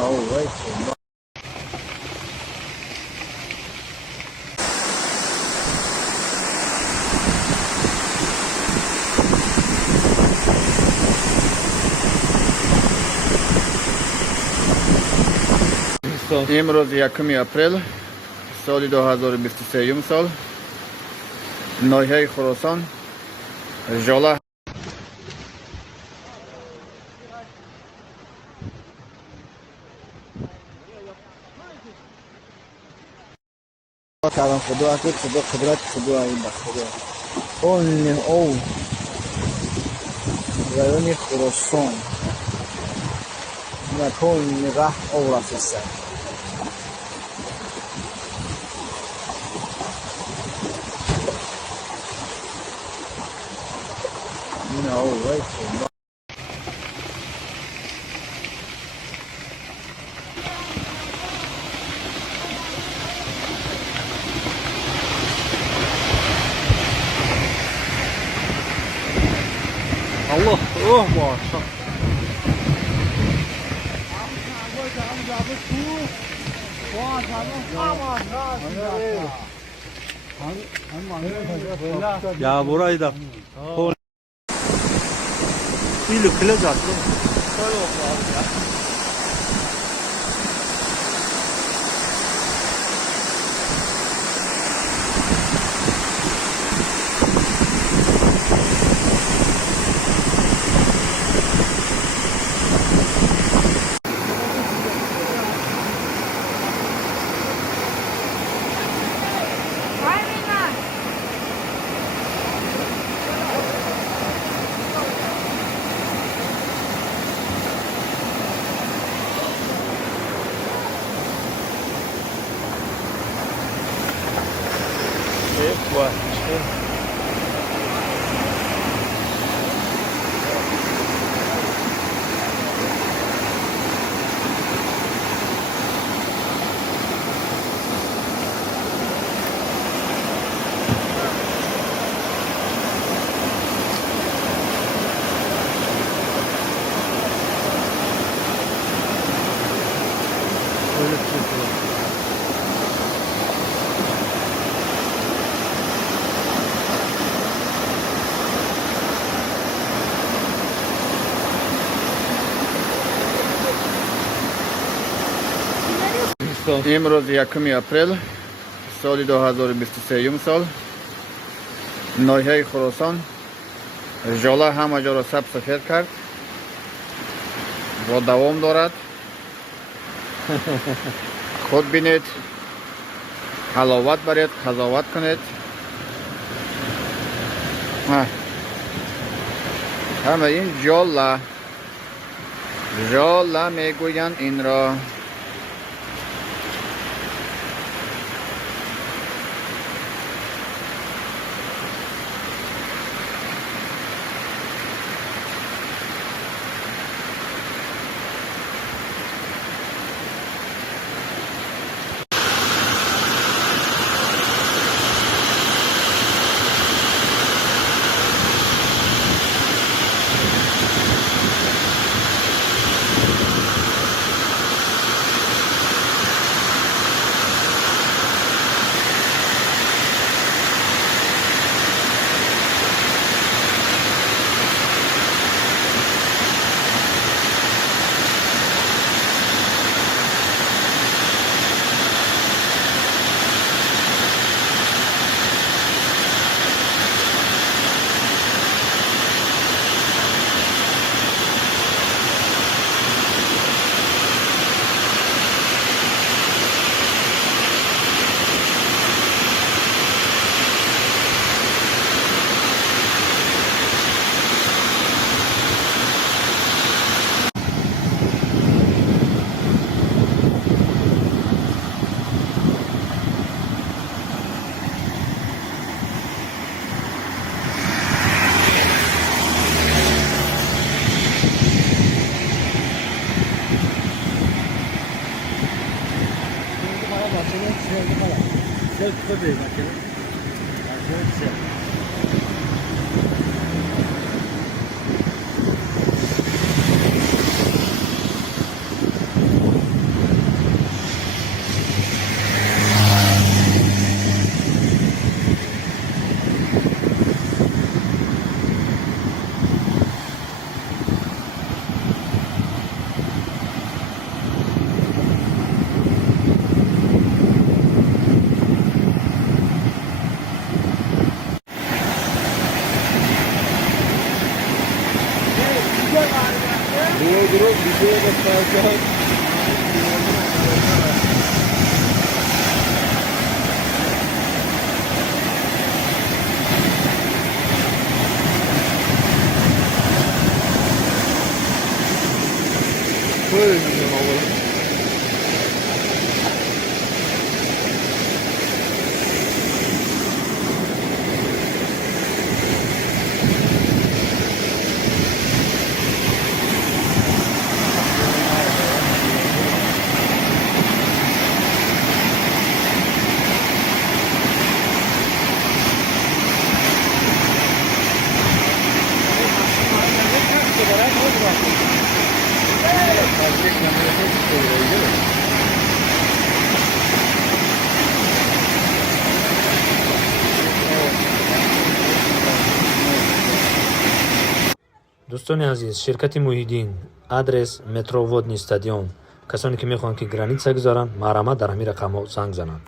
No way. امروز 1 اپریل سال 2023 سال ناحیه خراسان ژاله کلام خدا هست خدا قدرت خدا این خدا اون او رایون خراسان مکان نگاه او رفیسته No way. Allah, oh maşallah. Ya burayı da İyi kılıç attım. Şöyle oldu abi ya. Var. Öyle bir şey. امروز 1 اپریل سال 2023 سال ناحیه خراسان ژاله همه جا را سبز سفید کرد و دوام دارد خود بینید حلاوت برید قضاوت کنید همه این ژاله میگویند این را درو ویدیو بسازد böyle gidiyorum oğlum. دوستان عزیز، شرکت محیدین، آدرس مترو ودنی استادیوم. کسانی که میخوان که گرانیت گذارن، مرامت در همین رقم ها زنگ زنند.